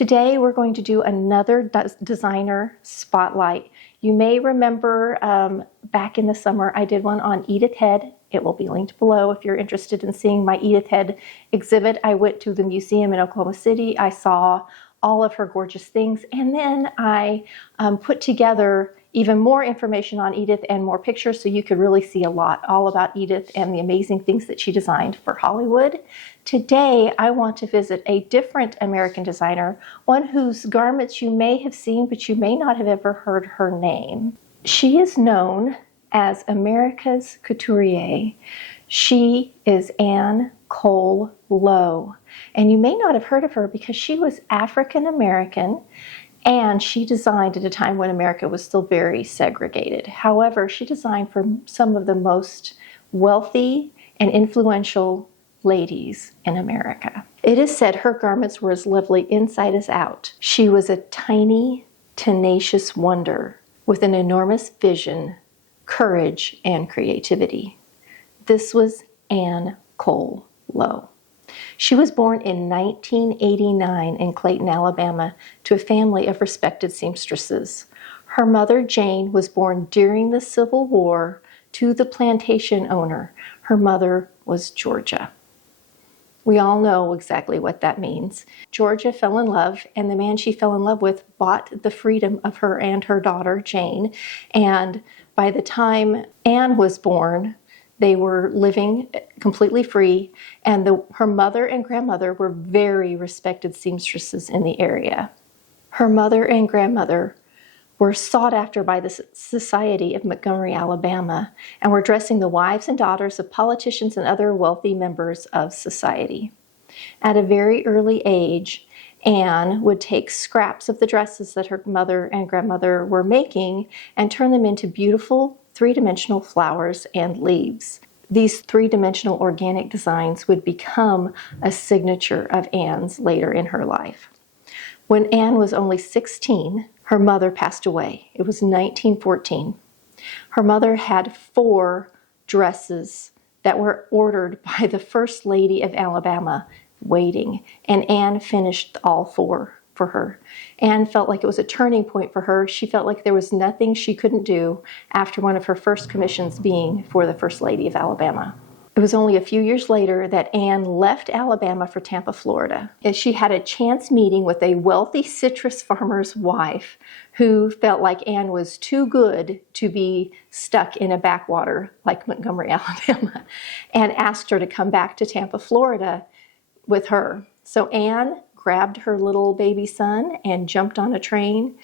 Today we're going to do another designer spotlight. You may remember back in the summer I did one on Edith Head. It will be linked below if you're interested in seeing my Edith Head exhibit. I went to the museum in Oklahoma City. I saw all of her gorgeous things, and then I put together even more information on Edith and more pictures so you could really see a lot all about Edith and the amazing things that she designed for Hollywood. Today I want to visit a different American designer, one whose garments you may have seen but you may not have ever heard her name. She is known as America's Couturier. She is Anne Cole Lowe, and you may not have heard of her because she was African American and she designed at a time when America was still very segregated. However, she designed for some of the most wealthy and influential ladies in America. It is said her garments were as lovely inside as out. She was a tiny, tenacious wonder with an enormous vision, courage, and creativity. This was Anne Cole Lowe. She was born in 1989 in Clayton, Alabama, to a family of respected seamstresses. Her mother, Jane, was born during the Civil War to the plantation owner. Her mother was Georgia. We all know exactly what that means. Georgia fell in love, and the man she fell in love with bought the freedom of her and her daughter, Jane. And by the time Anne was born, they were living completely free, and her mother and grandmother were very respected seamstresses in the area. Her mother and grandmother were sought after by the Society of Montgomery, Alabama, and were dressing the wives and daughters of politicians and other wealthy members of society. At a very early age, Anne would take scraps of the dresses that her mother and grandmother were making and turn them into beautiful three-dimensional flowers and leaves. These three-dimensional organic designs would become a signature of Anne's later in her life. When Anne was only 16, her mother passed away. It was 1914. Her mother had 4 dresses that were ordered by the First Lady of Alabama waiting, and Anne finished all 4 for her. Anne felt like it was a turning point for her. She felt like there was nothing she couldn't do after one of her first commissions being for the First Lady of Alabama. It was only a few years later that Anne left Alabama for Tampa, Florida. She had a chance meeting with a wealthy citrus farmer's wife who felt like Anne was too good to be stuck in a backwater like Montgomery, Alabama, and asked her to come back to Tampa, Florida with her. So Anne grabbed her little baby son and jumped on a train.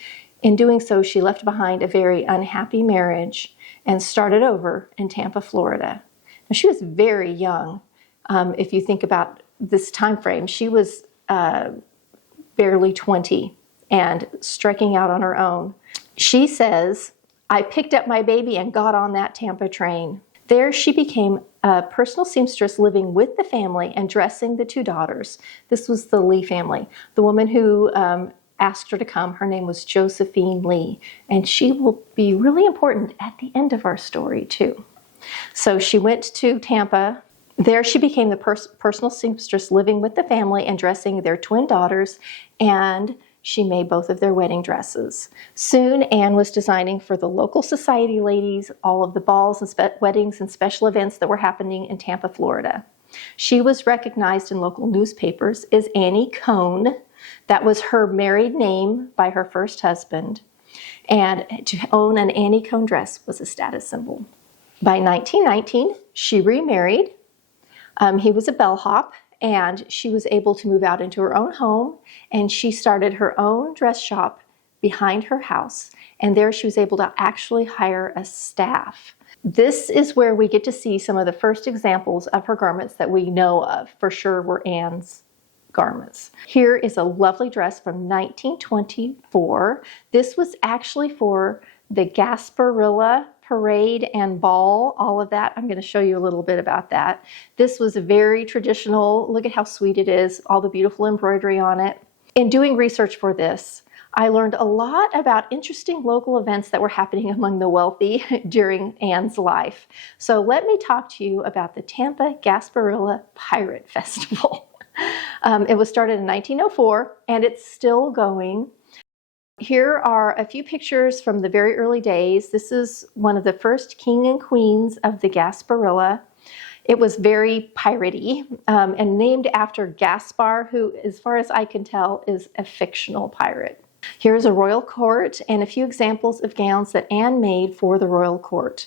In doing so, she left behind a very unhappy marriage and started over in Tampa, Florida. Now, she was very young. If you think about this time frame, she was barely 20 and striking out on her own. She says, "I picked up my baby and got on that Tampa train." There she became a personal seamstress living with the family and dressing the 2 daughters. This was the Lee family. The woman who asked her to come, her name was Josephine Lee, and she will be really important at the end of our story too. So she went to Tampa. There she became the personal seamstress living with the family and dressing their twin daughters, and she made both of their wedding dresses. Soon, Anne was designing for the local society ladies all of the balls and weddings and special events that were happening in Tampa, Florida. She was recognized in local newspapers as Annie Cone. That was her married name by her first husband. And to own an Annie Cone dress was a status symbol. By 1919, she remarried. He was a bellhop, and she was able to move out into her own home, and she started her own dress shop behind her house, and there she was able to actually hire a staff. This is where we get to see some of the first examples of her garments that we know of for sure were Anne's garments. Here is a lovely dress from 1924. This was actually for the Gasparilla parade and ball, all of that. I'm going to show you a little bit about that. This was a very traditional. Look at how sweet it is, all the beautiful embroidery on it. In doing research for this, I learned a lot about interesting local events that were happening among the wealthy during Anne's life. So let me talk to you about the Tampa Gasparilla Pirate Festival. It was started in 1904 and it's still going. Here are a few pictures from the very early days. This is one of the first king and queens of the Gasparilla. It was very piratey and named after Gaspar, who, as far as I can tell, is a fictional pirate. Here's a royal court and a few examples of gowns that Anne made for the royal court.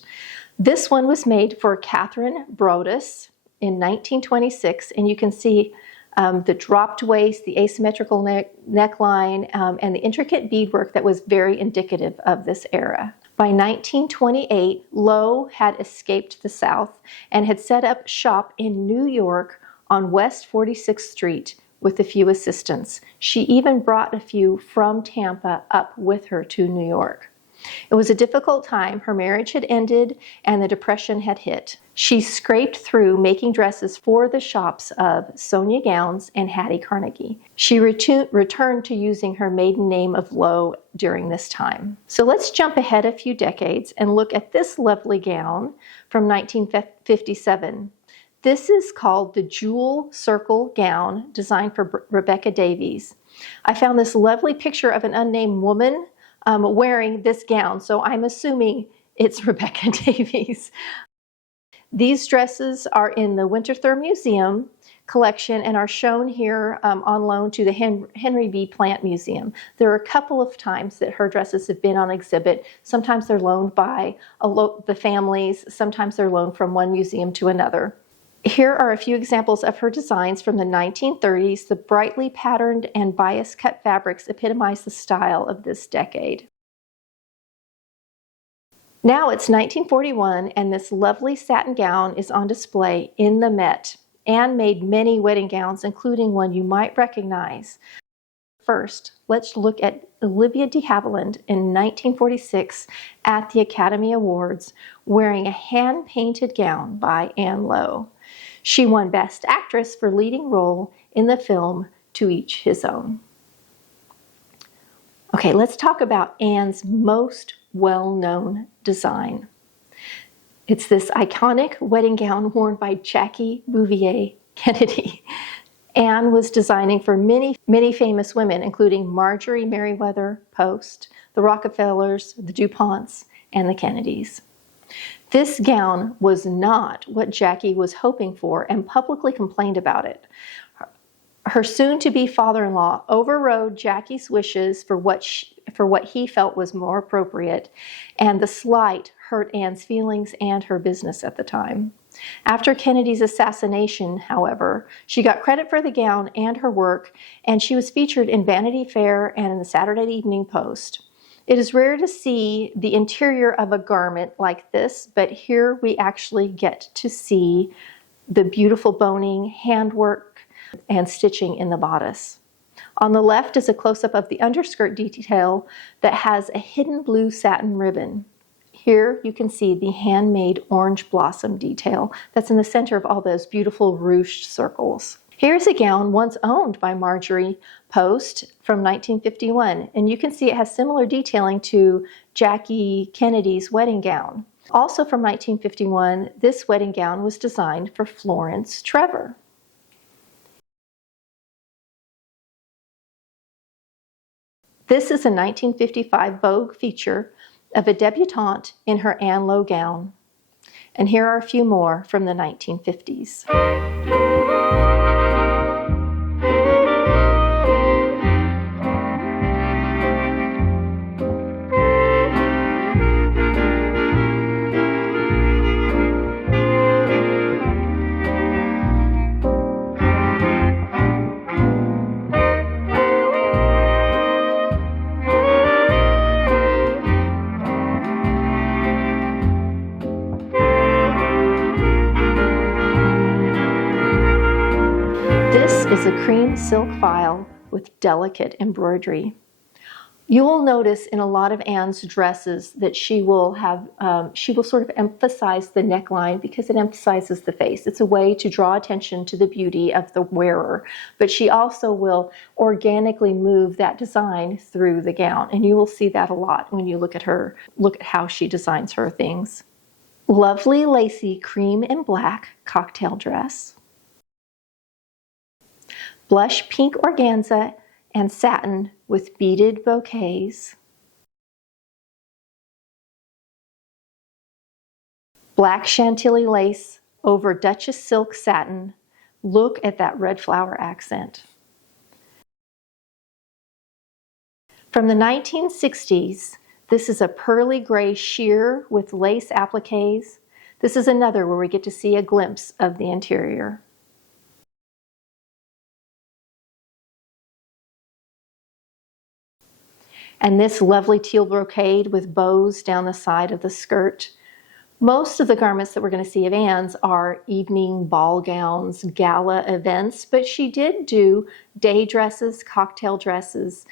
This one was made for Catherine Brodus in 1926, and you can see the dropped waist, the asymmetrical neckline, and the intricate beadwork that was very indicative of this era. By 1928, Lowe had escaped the South and had set up shop in New York on West 46th Street with a few assistants. She even brought a few from Tampa up with her to New York. It was a difficult time. Her marriage had ended and the Depression had hit. She scraped through making dresses for the shops of Sonia Gowns and Hattie Carnegie. She returned to using her maiden name of Lowe during this time. So let's jump ahead a few decades and look at this lovely gown from 1957. This is called the Jewel Circle gown, designed for Rebecca Davies. I found this lovely picture of an unnamed woman wearing this gown, so I'm assuming it's Rebecca Davies. These dresses are in the Winterthur Museum collection and are shown here on loan to the Henry B. Plant Museum. There are a couple of times that her dresses have been on exhibit. Sometimes they're loaned by the families, sometimes they're loaned from one museum to another. Here are a few examples of her designs from the 1930s. The brightly patterned and bias cut fabrics epitomize the style of this decade. Now it's 1941 and this lovely satin gown is on display in the Met. Anne made many wedding gowns, including one you might recognize. First, let's look at Olivia de Havilland in 1946 at the Academy Awards wearing a hand-painted gown by Anne Lowe. She won Best Actress for leading role in the film To Each His Own. Okay, let's talk about Anne's most well-known design. It's this iconic wedding gown worn by Jackie Bouvier Kennedy. Anne was designing for many famous women, including Marjorie Merriweather Post, the Rockefellers, the DuPonts, and the Kennedys. This gown was not what Jackie was hoping for and publicly complained about it. Her soon-to-be father-in-law overrode Jackie's wishes for what he felt was more appropriate, and the slight hurt Anne's feelings and her business at the time. After Kennedy's assassination, however, she got credit for the gown and her work, and she was featured in Vanity Fair and in the Saturday Evening Post. It is rare to see the interior of a garment like this, but here we actually get to see the beautiful boning, handwork, and stitching in the bodice. On the left is a close-up of the underskirt detail that has a hidden blue satin ribbon. Here you can see the handmade orange blossom detail that's in the center of all those beautiful ruched circles. Here's a gown once owned by Marjorie Post from 1951, and you can see it has similar detailing to Jackie Kennedy's wedding gown. Also from 1951, this wedding gown was designed for Florence Trevor. This is a 1955 Vogue feature of a debutante in her Anne Lowe gown. And here are a few more from the 1950s. This is a cream silk file with delicate embroidery. You will notice in a lot of Anne's dresses that she will sort of emphasize the neckline because it emphasizes the face. It's a way to draw attention to the beauty of the wearer, but she also will organically move that design through the gown, and you will see that a lot when you look at how she designs her things. Lovely lacy cream and black cocktail dress. blush pink organza and satin with beaded bouquets, black chantilly lace over Duchess silk satin. Look at that red flower accent. From the 1960s, this is a pearly gray sheer with lace appliques. This is another where we get to see a glimpse of the interior. And this lovely teal brocade with bows down the side of the skirt. Most of the garments that we're going to see of Anne's are evening ball gowns, gala events, but she did do day dresses, cocktail dresses.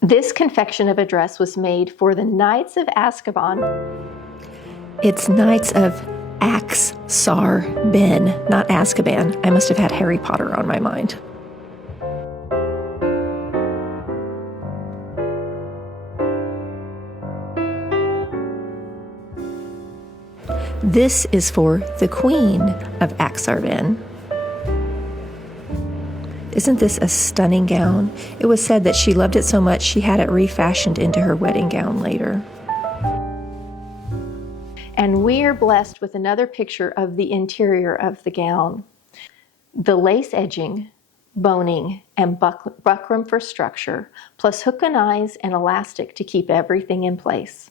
This confection of a dress was made for the Knights of Azkaban. It's Knights of Ben, not Azkaban. I must have had Harry Potter on my mind. This is for the Queen of Ben. Isn't this a stunning gown? It was said that she loved it so much she had it refashioned into her wedding gown later. And we are blessed with another picture of the interior of the gown. The lace edging, boning, and buckram for structure, plus hook and eyes and elastic to keep everything in place.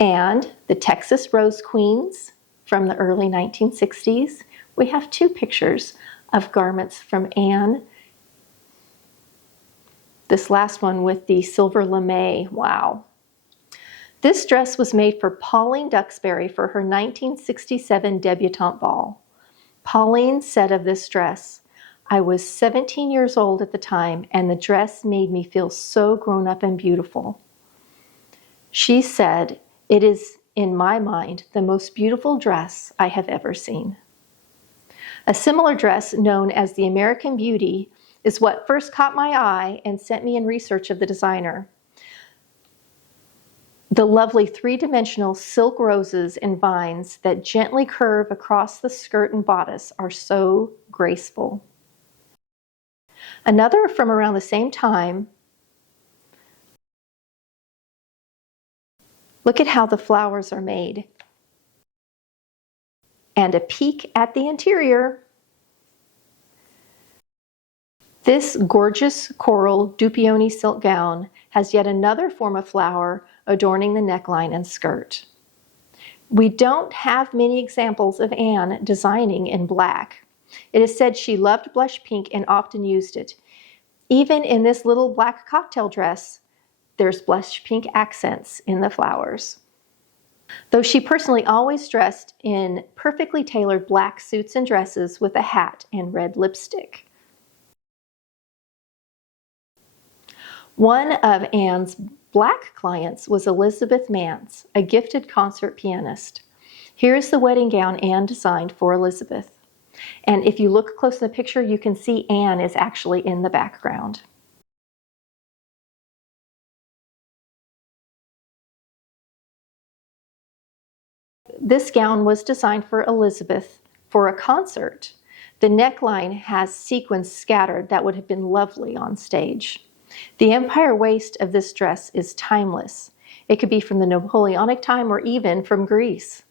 And the Texas Rose Queens from the early 1960s. We have two pictures of garments from Anne. This last one with the silver lame. Wow. This dress was made for Pauline Duxbury for her 1967 debutante ball. Pauline said of this dress, "I was 17 years old at the time, and the dress made me feel so grown up and beautiful." She said, "It is, in my mind, the most beautiful dress I have ever seen." A similar dress, known as the American Beauty, is what first caught my eye and sent me in research of the designer. The lovely three-dimensional silk roses and vines that gently curve across the skirt and bodice are so graceful. Another from around the same time. Look at how the flowers are made. And a peek at the interior. This gorgeous coral Dupioni silk gown has yet another form of flower adorning the neckline and skirt. We don't have many examples of Anne designing in black. It is said she loved blush pink and often used it. Even in this little black cocktail dress, there's blush pink accents in the flowers. Though she personally always dressed in perfectly tailored black suits and dresses with a hat and red lipstick. One of Anne's black clients was Elizabeth Mance, a gifted concert pianist. Here's the wedding gown Anne designed for Elizabeth. And if you look close in the picture, you can see Anne is actually in the background. This gown was designed for Elizabeth for a concert. The neckline has sequins scattered that would have been lovely on stage. The empire waist of this dress is timeless. It could be from the Napoleonic time or even from Greece.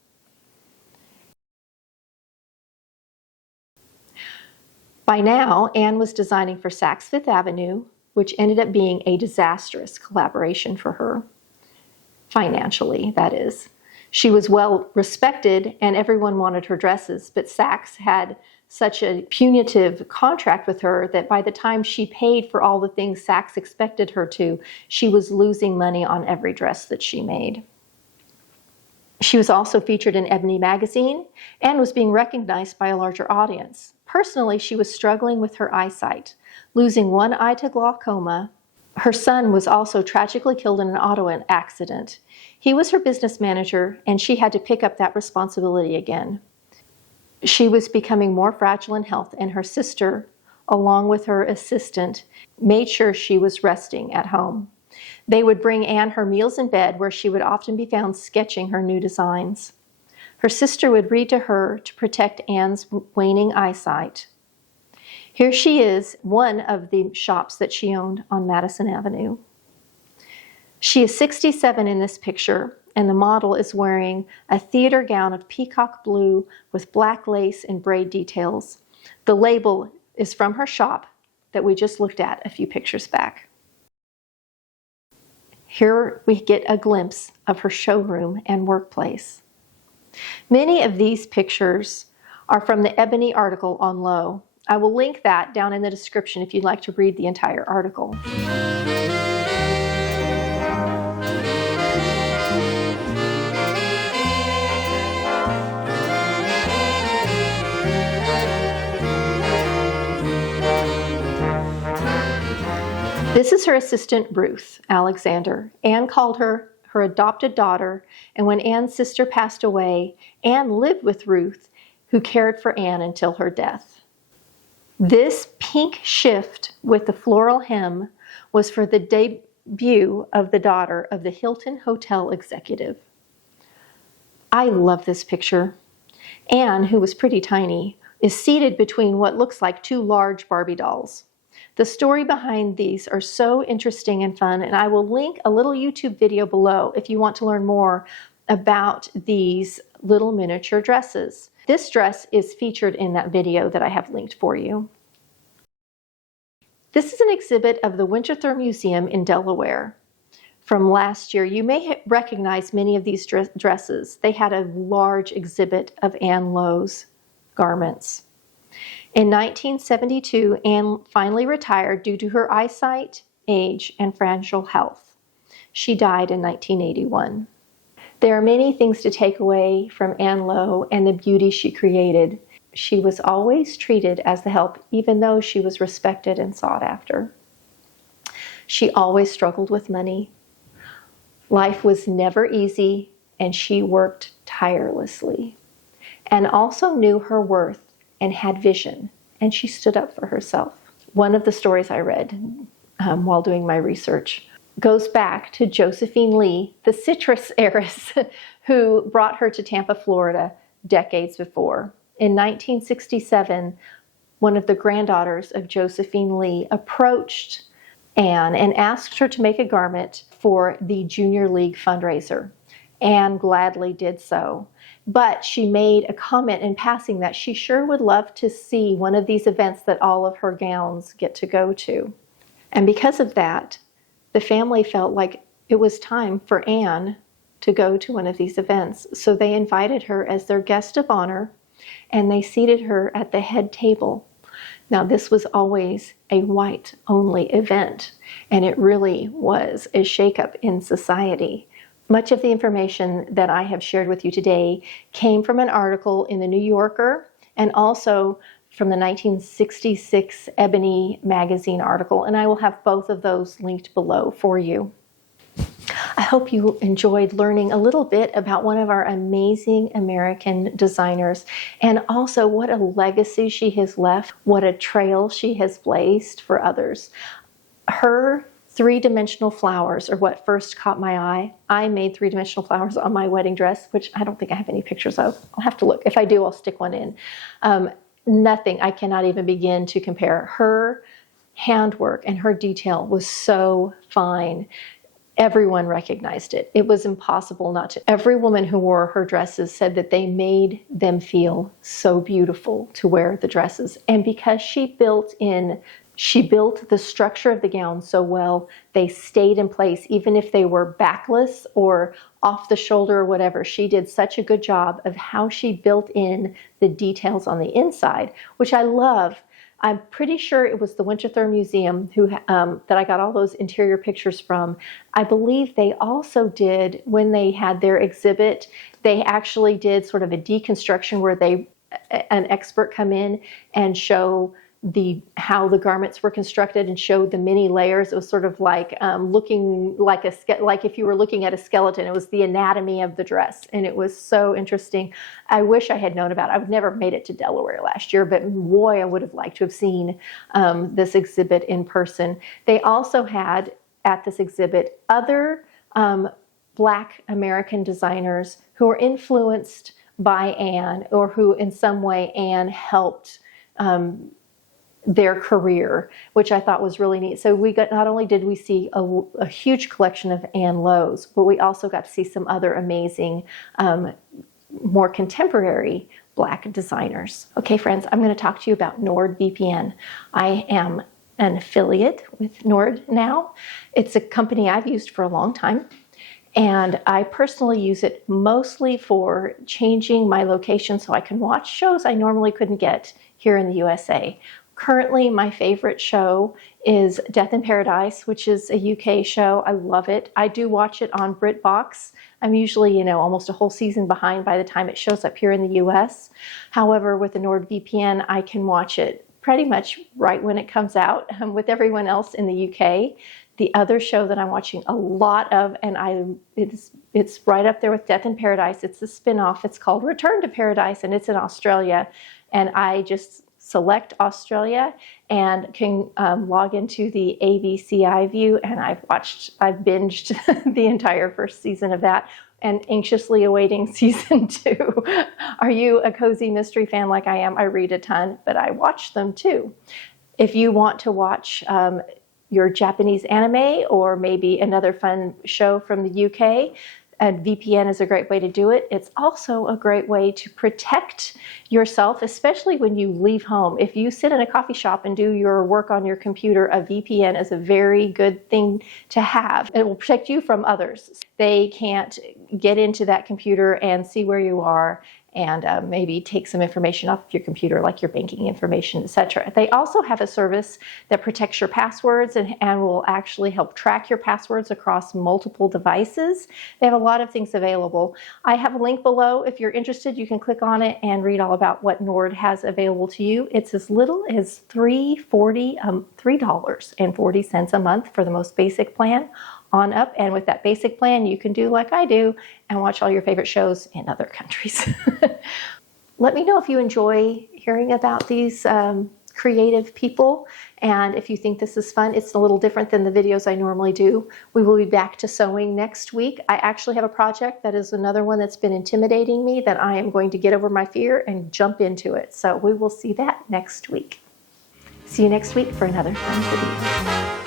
By now, Anne was designing for Saks Fifth Avenue, which ended up being a disastrous collaboration for her. Financially, that is. She was well respected and everyone wanted her dresses, but Saks had such a punitive contract with her that by the time she paid for all the things Saks expected her to, she was losing money on every dress that she made. She was also featured in Ebony magazine and was being recognized by a larger audience. Personally, she was struggling with her eyesight, losing one eye to glaucoma. Her son was also tragically killed in an auto accident. He was her business manager, and she had to pick up that responsibility again. She was becoming more fragile in health, and her sister, along with her assistant, made sure she was resting at home. They would bring Anne her meals in bed, where she would often be found sketching her new designs. Her sister would read to her to protect Anne's waning eyesight. Here she is, one of the shops that she owned on Madison Avenue. She is 67 in this picture, and the model is wearing a theater gown of peacock blue with black lace and braid details. The label is from her shop that we just looked at a few pictures back. Here we get a glimpse of her showroom and workplace. Many of these pictures are from the Ebony article on Lowe. I will link that down in the description if you'd like to read the entire article. This is her assistant, Ruth Alexander. Anne called her her adopted daughter, and when Anne's sister passed away, Anne lived with Ruth, who cared for Anne until her death. This pink shift with the floral hem was for the debut of the daughter of the Hilton Hotel executive. I love this picture. Anne, who was pretty tiny, is seated between what looks like two large Barbie dolls. The story behind these are so interesting and fun, and I will link a little YouTube video below if you want to learn more about these little miniature dresses. This dress is featured in that video that I have linked for you. This is an exhibit of the Winterthur Museum in Delaware from last year. You may recognize many of these dresses. They had a large exhibit of Anne Lowe's garments. In 1972, Anne finally retired due to her eyesight, age, and fragile health. She died in 1981. There are many things to take away from Anne Lowe and the beauty she created. She was always treated as the help, even though she was respected and sought after. She always struggled with money. Life was never easy, and she worked tirelessly, and also knew her worth and had vision, and she stood up for herself. One of the stories I read while doing my research goes back to Josephine Lee, the citrus heiress who brought her to Tampa, Florida decades before. In 1967, one of the granddaughters of Josephine Lee approached Anne and asked her to make a garment for the Junior League fundraiser. Anne gladly did so. But she made a comment in passing that she sure would love to see one of these events that all of her gowns get to go to. And because of that, the family felt like it was time for Anne to go to one of these events. So they invited her as their guest of honor, and they seated her at the head table. Now, this was always a white-only event, and it really was a shakeup in society. Much of the information that I have shared with you today came from an article in the New Yorker and also from the 1966 Ebony magazine article, and I will have both of those linked below for you. I hope you enjoyed learning a little bit about one of our amazing American designers, and also what a legacy she has left, what a trail she has blazed for others. Her three-dimensional flowers are what first caught my eye. I made three-dimensional flowers on my wedding dress, which I don't think I have any pictures of. I'll have to look. If I do, I'll stick one in. Nothing, I cannot even begin to compare. Her handwork and her detail was so fine. Everyone recognized it. It was impossible not to. Every woman who wore her dresses said that they made them feel so beautiful to wear the dresses. And because she built the structure of the gown so well, they stayed in place, even if they were backless or off the shoulder or whatever. She did such a good job of how she built in the details on the inside, which I love. I'm pretty sure it was the Winterthur Museum that I got all those interior pictures from. I believe they also did, when they had their exhibit, they actually did sort of a deconstruction where an expert come in and show how the garments were constructed and showed the many layers. It was sort of like looking like if you were looking at a skeleton. It was the anatomy of the dress, and it was so interesting. I wish I had known about it. I would never have made it to Delaware last year, but boy, I would have liked to have seen this exhibit in person. They also had at this exhibit other Black American designers who were influenced by Anne, or who in some way Anne helped their career, which I thought was really neat. So we got, not only did we see a huge collection of Lowe's, but we also got to see some other amazing, more contemporary Black designers. Okay, friends, I'm going to talk to you about NordVPN. I am an affiliate with Nord now. It's a company I've used for a long time. And I personally use it mostly for changing my location so I can watch shows I normally couldn't get here in the USA. Currently, my favorite show is Death in Paradise, which is a UK show. I love it. I do watch it on BritBox. I'm usually, almost a whole season behind by the time it shows up here in the US. However, with the NordVPN, I can watch it pretty much right when it comes out with everyone else in the UK. The other show that I'm watching a lot of, and it's right up there with Death in Paradise. It's a spin-off. It's called Return to Paradise, and it's in Australia. And I just select Australia and can log into the AVCI view, and I've binged the entire first season of that and anxiously awaiting season 2. Are you a cozy mystery fan like I am? I read a ton, but I watch them too. If you want to watch your Japanese anime or maybe another fun show from the UK, and VPN is a great way to do it. It's also a great way to protect yourself, especially when you leave home. If you sit in a coffee shop and do your work on your computer, a VPN is a very good thing to have. It will protect you from others. They can't get into that computer and see where you are and maybe take some information off your computer, like your banking information, etc. They also have a service that protects your passwords and will actually help track your passwords across multiple devices. They have a lot of things available. I have a link below. If you're interested, you can click on it and read all about what Nord has available to you. It's as little as $3.40 a month for the most basic plan on up. And with that basic plan, you can do like I do and watch all your favorite shows in other countries. Let me know if you enjoy hearing about these creative people, and if you think this is fun. It's a little different than the videos I normally do. We will be back to sewing next week. I actually have a project that is another one that's been intimidating me that I am going to get over my fear and jump into it. So we will see that next week. See you next week for another fun video.